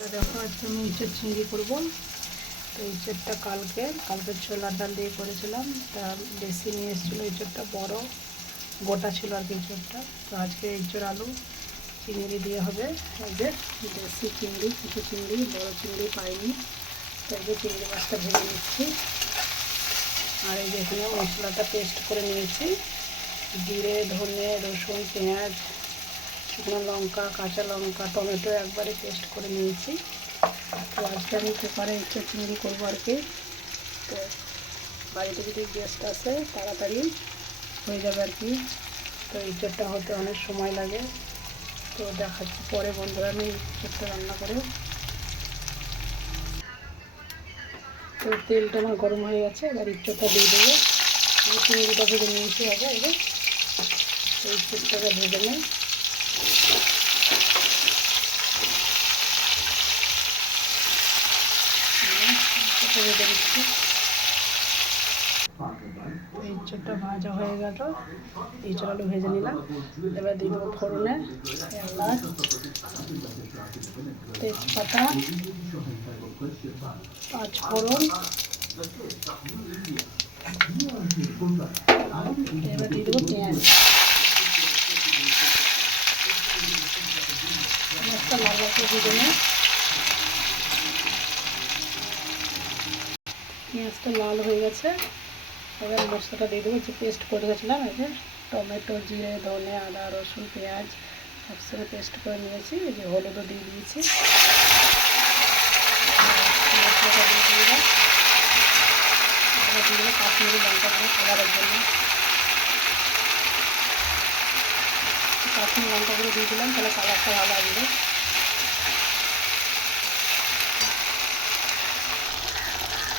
দেখো আজকে আমি ইঁচড় চিংড়ি করবো। তো ইঁচড়টা কালকে ছোলার ডাল দিয়ে করেছিলাম, তা বেশি নিয়ে এসেছিলো। ইঁচড়টা বড় গোটা ছিল আর কি ইঁচড়টা। তো আজকে ইঁচড় আলু চিংড়ি দিয়ে হবে। এই যে দেশি চিংড়ি, কিছু চিংড়ি, বড় চিংড়ি পাইনি, তাই যে চিংড়ি মাছটা ভেজে নিচ্ছি। আর এই যে এখানে মশলাটা পেস্ট করে নিয়েছি, জিরে, ধনে, রসুন, পেঁয়াজ, শুকনো লঙ্কা, কাঁচা লঙ্কা, টমেটো একবারে পেস্ট করে নিয়েছি। তো আজকে আমি কুকারে ইঁচড় চিংড়ি করবো আর কি। তো বাড়িতে যদি গেস্ট আসে তাড়াতাড়ি হয়ে যাবে আর কি। তো ইঁচড়টা হতে অনেক সময় লাগে। তো দেখাচ্ছি পরে বন্ধুরা আমি ইঁচড়টা রান্না করে। তো তেলটা আমার গরম হয়ে গেছে, এবার ইঁচড়টা দিয়ে দেবো। চিংড়িটা ভেজে নিয়েছি হবে। এবার এই ইঁচড়টাকে ভেজে নেই। ভেজে দিচ্ছি। ইঁচড়টা ভাজা হয়ে গেল, ইঁচড় আলু ভেজে নিলাম। এবার দিয়ে দেবো ফোড়নে এলাচ, তেজপাতা, পাঁচফোড়ন। এবার দিয়ে দেবো পেঁয়াজ। পেঁয়াজটা লাল লাল করে ভেজে নিই। পেঁয়াজটা লাল হয়ে গেছে, এবার মশলাটা দিয়ে দেবো যে পেস্ট করে গেছিলাম। এই যে টমেটো, জিরে, ধনে, আদা, রসুন, পেঁয়াজ একসঙ্গে পেস্ট করে নিয়েছি। এই যে হলুদও দিয়ে দিয়েছি, মশলাটা দিয়ে দিলাম। দিয়ে দিলাম কাশ্মীরি লঙ্কা গুঁড়ো কালারের জন্য, কাশ্মীরি লঙ্কা গুঁড়ো দিয়ে দিলাম, তাহলে কালারটা ভালো আসবে।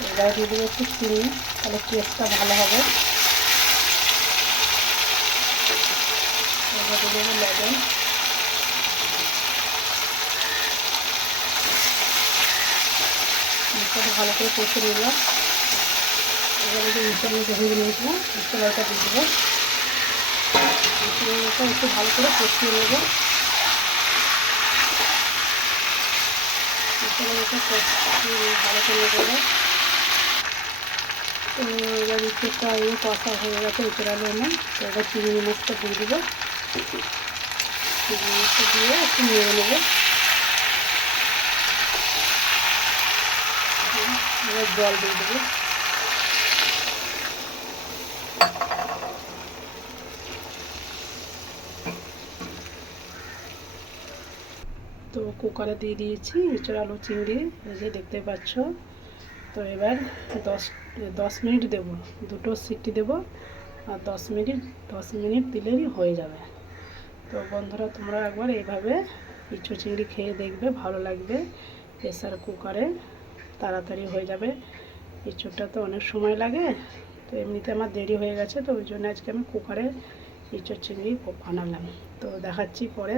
এবার দিয়ে দেবো একটু চিনি, তাহলে টেস্টটা ভালো হবে। এবার দিয়ে দেবো লবণ। মশলাটা ভালো করে কষে নিলাম। এবারে যে ইঁচড় ভেজে নিয়েছিলাম ইঁচড়টা দিয়ে দেবো। ইঁচড়টা একটু ভালো করে কষিয়ে নেবো। ইঁচড়টা কষিয়ে ভালো করে নেবো। তো এবার ইঁচড়টা কষা হয়ে গেছে, ইঁচড় আলু আমার। তো এবার চিংড়ি মাছটা দিয়ে দেবো। চিংড়ি মাছটা দিয়ে একটু নেড়ে নেবো। এবার জল দিয়ে দেবো। তো কুকারে দিয়ে দিয়েছি ইঁচড় আলু চিংড়ি, এই যে দেখতে পাচ্ছ। তো এবার 10 মিনিট দেবো, দুটো সিটি দেবো। আর 10 মিনিট দিলেই হয়ে যাবে। তো বন্ধুরা তোমরা একবার এইভাবে ইঁচড় চিংড়ি খেয়ে দেখবে, ভালো লাগবে। প্রেসার কুকারে তাড়াতাড়ি হয়ে যাবে। ইঁচড়টা তো অনেক সময় লাগে, তো এমনিতে আমার দেরি হয়ে গেছে, তো ওই জন্য আজকে আমি কুকারে ইঁচড় চিংড়ি বানালাম। তো দেখাচ্ছি পরে।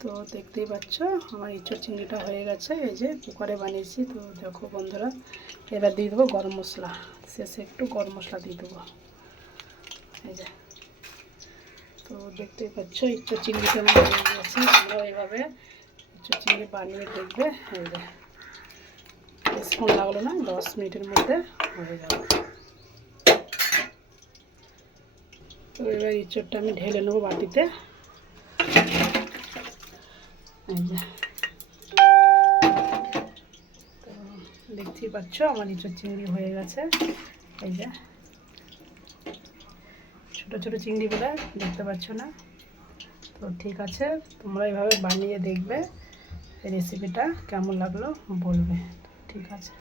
তো দেখতেই পাচ্ছ আমার ইঁচড় চিংড়িটা হয়ে গেছে, এই যে কুকারে বানিয়েছি। তো দেখো বন্ধুরা, এবার দিয়ে দেবো গরম মশলা, শেষে একটু গরম মশলা দিয়ে দেবো। এই যে তো দেখতেই পাচ্ছ ইঁচড় চিংড়িটা আমার হয়ে গেছে। তোমরাও এইভাবে ইঁচড় চিংড়ি বানিয়ে দেখবে। এই যে বেশিক্ষণ লাগলো না, 10 মিনিটের মধ্যে হয়ে যাবে। তো এবার ইঁচড়টা আমি ঢেলে নেবো বাটিতে। এই যে তো দেখতেই পাচ্ছ আমার ইঁচড় চিংড়ি হয়ে গেছে। এই যে ছোটো ছোটো চিংড়িগুলো দেখতে পাচ্ছ না? তো ঠিক আছে, তোমরা এইভাবে বানিয়ে দেখবে। এই রেসিপিটা কেমন লাগলো বলবে। ঠিক আছে।